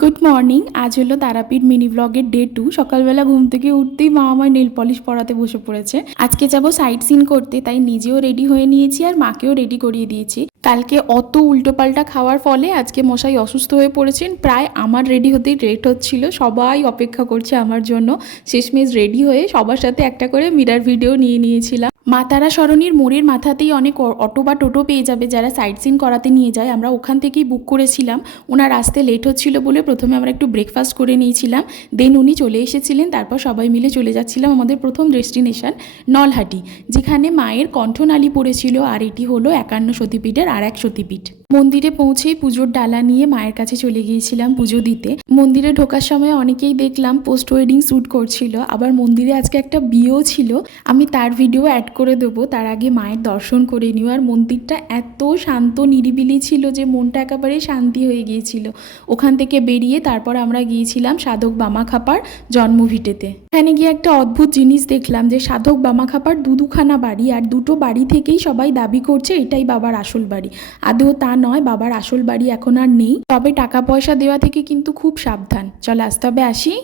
Good morning. আজ হলো Tarapith mini ব্লগের ডে 2। সকালবেলা ঘুম থেকে উঠতেই মা আমার নেল পলিশ পরাতে বসে পড়েছে। আজকে যাব সাইট সিন করতে, তাই নিজেও রেডি হয়ে নিয়েছি আর মাকেও রেডি করিয়ে দিয়েছি। কালকে অত উল্টোপাল্টা খাওয়ার ফলে আজকে মশাই অসুস্থ হয়ে পড়েছেন। প্রায় আমার রেডি হতেই লেট হচ্ছিল, সবাই অপেক্ষা করছে আমার জন্য। শেষমেশ রেডি হয়ে সবার সাথে একটা করে মিরার ভিডিও নিয়ে নিয়েছিলাম। মা তারা সরণির মোড়ের মাথাতেই অনেক অটো বা টোটো পেয়ে যাবে যারা সাইট সিন করাতে নিয়ে যায়। আমরা ওখান থেকেই বুক করেছিলাম। ওনার আসতে লেট হচ্ছিল বলে প্রথমে আমরা একটু ব্রেকফাস্ট করে নিয়েছিলাম, দেন উনি চলে এসেছিলেন। তারপর সবাই মিলে চলে যাচ্ছিলাম আমাদের প্রথম ডেস্টিনেশন নলহাটি, যেখানে মায়ের কণ্ঠনালী পড়েছিল। আর এটি হলো 51 সতীপীঠের আর এক সতীপীঠ। মন্দিরে পৌঁছেই পুজোর ডালা নিয়ে মায়ের কাছে চলে গিয়েছিলাম পুজো দিতে। মন্দিরে ঢোকার সময় অনেকেই দেখলাম পোস্ট ওয়েডিং শ্যুট করছিল, আবার মন্দিরে আজকে একটা বিয়েও ছিল। আমি তার ভিডিও অ্যাড করে দেবো, তার আগে মায়ের দর্শন করে নিও। আর মন্দিরটা এত শান্ত নিরিবিলি ছিল যে মনটা একেবারে শান্তি হয়ে গিয়েছিল। ওখান থেকে বেরিয়ে তারপর আমরা গিয়েছিলাম সাধক বামাখ্যাপার জন্মভিটেতে। এখানে গিয়ে একটা অদ্ভুত জিনিস দেখলাম যে সাধক বামাখ্যাপার দুখানা বাড়ি, আর দুটো বাড়ি থেকেই সবাই দাবি করছে এটাই বাবার আসল বাড়ি। আদৌ তা নয়, বাবার আসল বাড়ি এখন আর নেই। তবে টাকা পয়সা দেওয়া থেকে কিন্তু খুব সাবধান। চল আজ তবে আসি।